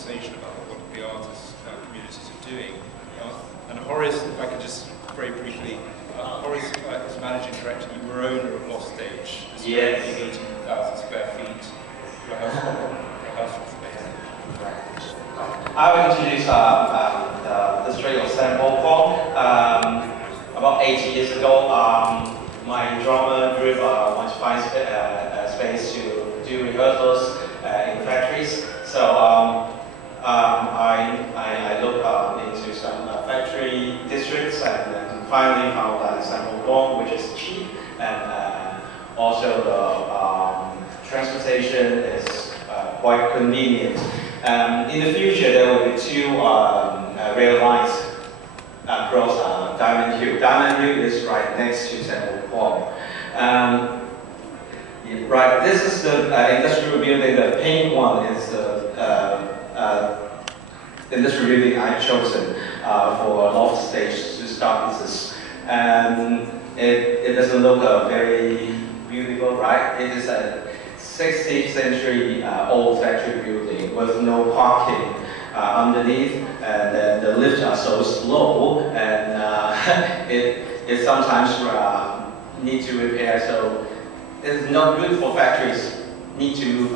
conversation about what the artists communities are doing. And Horace, if I could just very briefly, Horace is managing director. You were owner of Loft Stage. Yes. 18,000 square feet. Rehearsal space. I will introduce the story of Stage du腦人 about 8 years ago, my drama group wanted to find a space to do rehearsals in factories. So I looked into some factory districts and then finally found Stage du腦人, which is cheap, and also the transportation is quite convenient. In the future, there will be 2 rail lines across Diamond Hill. Diamond Hill is right next to Stage du腦人. Right, this is the industrial building. The pink one is the industrial building I've chosen for Loft Stage to start business. And it doesn't look very beautiful, right? It is a 16th century old factory building with no parking underneath, and then the lifts are so slow, and it sometimes need to repair. So it's not good for factories. Need to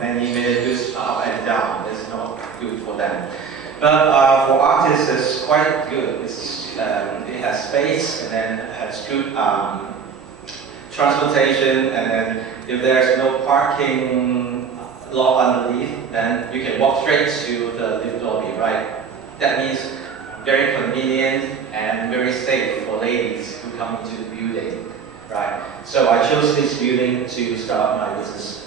many minutes up and down. It's not good for them. But for artists, it's quite good. It has space, and then has good transportation, and then if there's no parking lot underneath, then you can walk straight to the lift lobby, right? That means very convenient and very safe for ladies who come into the building, right? So I chose this building to start my business.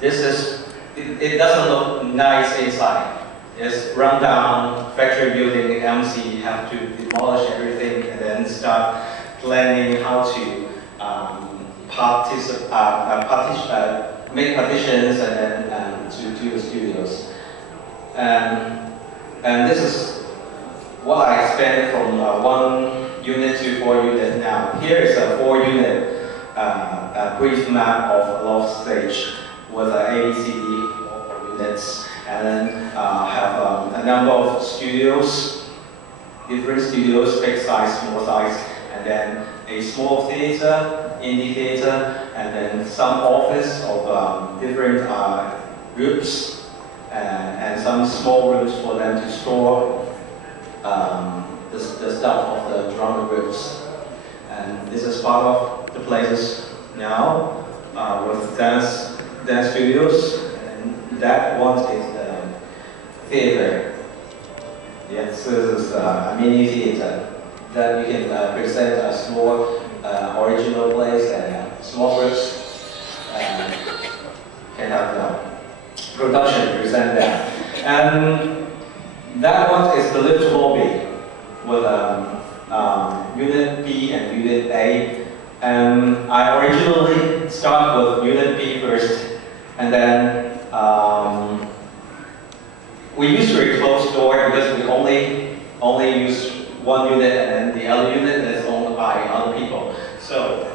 It doesn't look nice inside. It's run down factory building, empty. You have to demolish everything and then start planning how to make partitions and then to do the studios. And this is what I expanded from 1 unit to 4 units now. Here is a 4-unit brief map of Loft Stage with ABCD units, and then have a number of studios, different studios, big size, small size, and then a small theater, indie theater, and then some office of different groups, and some small rooms for them to store the stuff of the drama groups. And this is part of the places now with dance studios, and that one is the theater. Yes, this is a mini theater that you can present a small original plays and small groups can have production present that. And that one is the lift lobby with Unit B and Unit A. And I originally started with Unit B first, and then we usually close door because we only use 1 unit, and then the other unit is owned by other people. So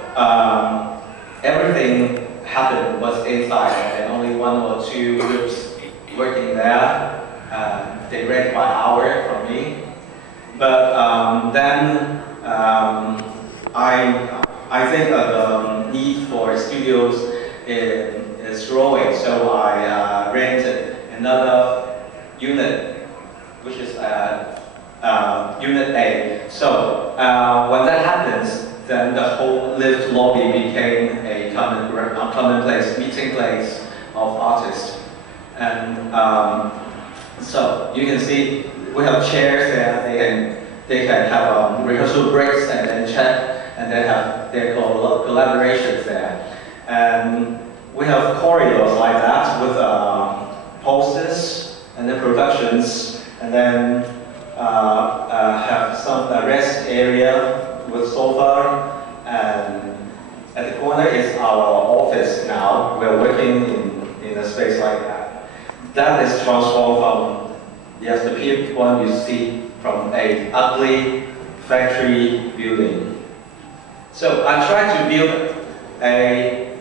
everything happened was inside, and only 1 or 2 groups working there. They rent by hour from me. But then I think the need for studios is growing, so I rented another unit, which is Unit A. So when that happens, then the whole lift lobby became a common place, meeting place of artists. And so you can see we have chairs there. They can have rehearsal breaks and then chat, and then have their collaborations there. And we have corridors like that with posters and then productions, and then have some rest area with sofa, and at the corner is our office now. We're working in a space like that. That is transformed from, yes, the pink one you see, from a ugly factory building. So I tried to build a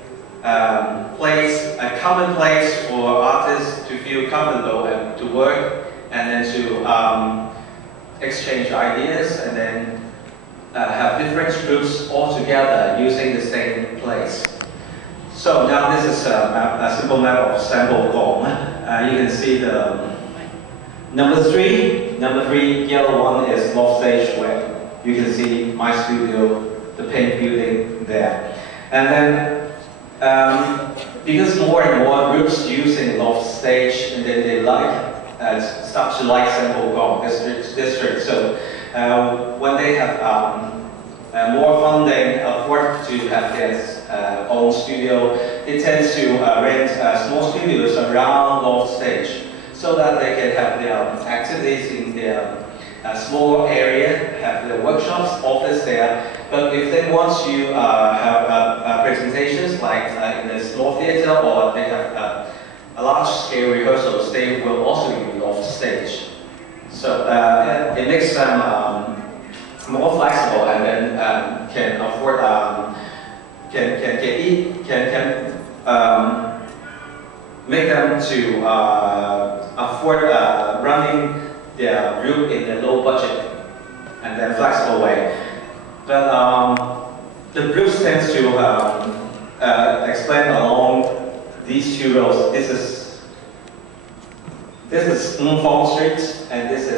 place, a common place for artists to feel comfortable and to work, and then to exchange ideas, and then have different groups all together using the same place. So now this is a simple map of Sampo Kong. You can see the number three yellow one is Loft Stage, where you can see my studio, the pink building there. And then, because more and more groups using Loft Stage, and then they start to like Sampo Kong district. So when they have more funding, afford to have their own studio, they tend to rent small studios around Loft Stage, so that they can have their activities in their small area, have their workshops, office there. But if they want to have presentations like in a small theater, or they have a large-scale rehearsals, they will also use Loft Stage. So it makes them more flexible, and then can afford make them to afford running their group in a low budget and then flexible way. But the groups tend to explain along these two roads. This is Ngfong Street, and this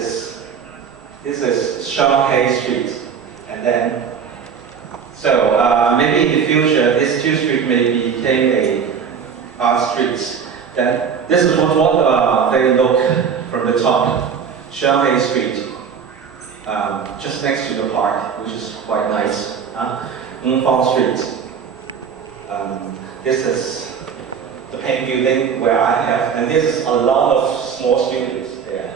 is Shanghai Street. And then, so maybe in the future, these two streets may become a art streets. Then this is what they look from the top. Shanghai Street, just next to the park, which is quite nice. Ngfong Street. This is the paint building where I have, and this is a lot of small studios there.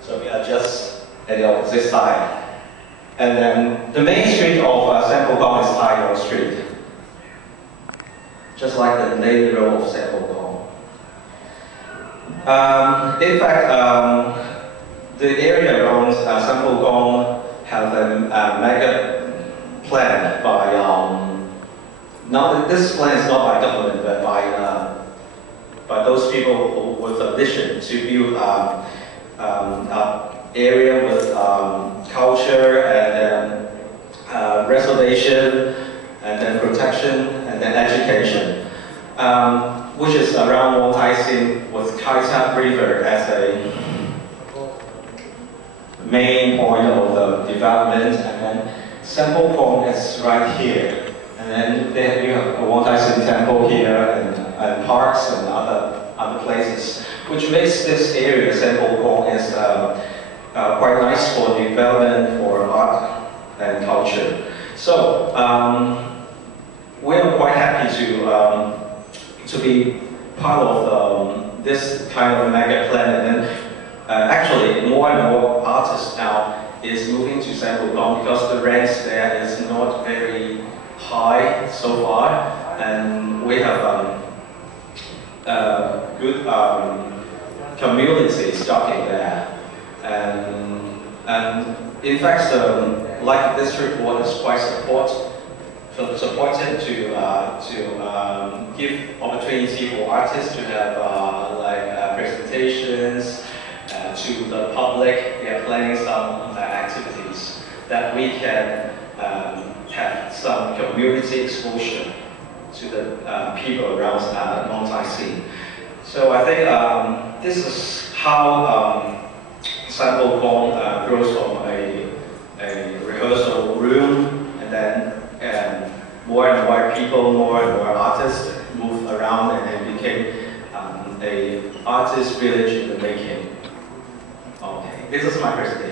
So we are just at the opposite side. And then the main street of Sampo Kong is Taiyo Street. Just like the main road of Sampo Kong. In fact, the area around Sampo Kong has a mega plan by, this plan is not by government, but by those people with a vision to build area with culture and reservation, and then protection, and then education, which is around Wong Tai Sin with Kaita River as a main point of the development, and then Sampo Kong is right here. And then you have a Wong Tai Sin temple here, and parks and other places, which makes this area, Sampo Kong, is quite nice for development, for art and culture. So we are quite happy to be part of this kind of mega plan. And then actually more and more artists now is moving to Sampo Kong because the rents there is not very high so far, and we have good community stocking there. And in fact, like district board is quite supported to give opportunity for artists to have presentations to the public. They are planning some activities that we can have some community exposure to the people around Wong Tai Sin. So I think this is how Sampo Kong grows from a rehearsal room, and then more and more people, more and more artists move around, and then became a artist village in the making. Okay, this is my presentation.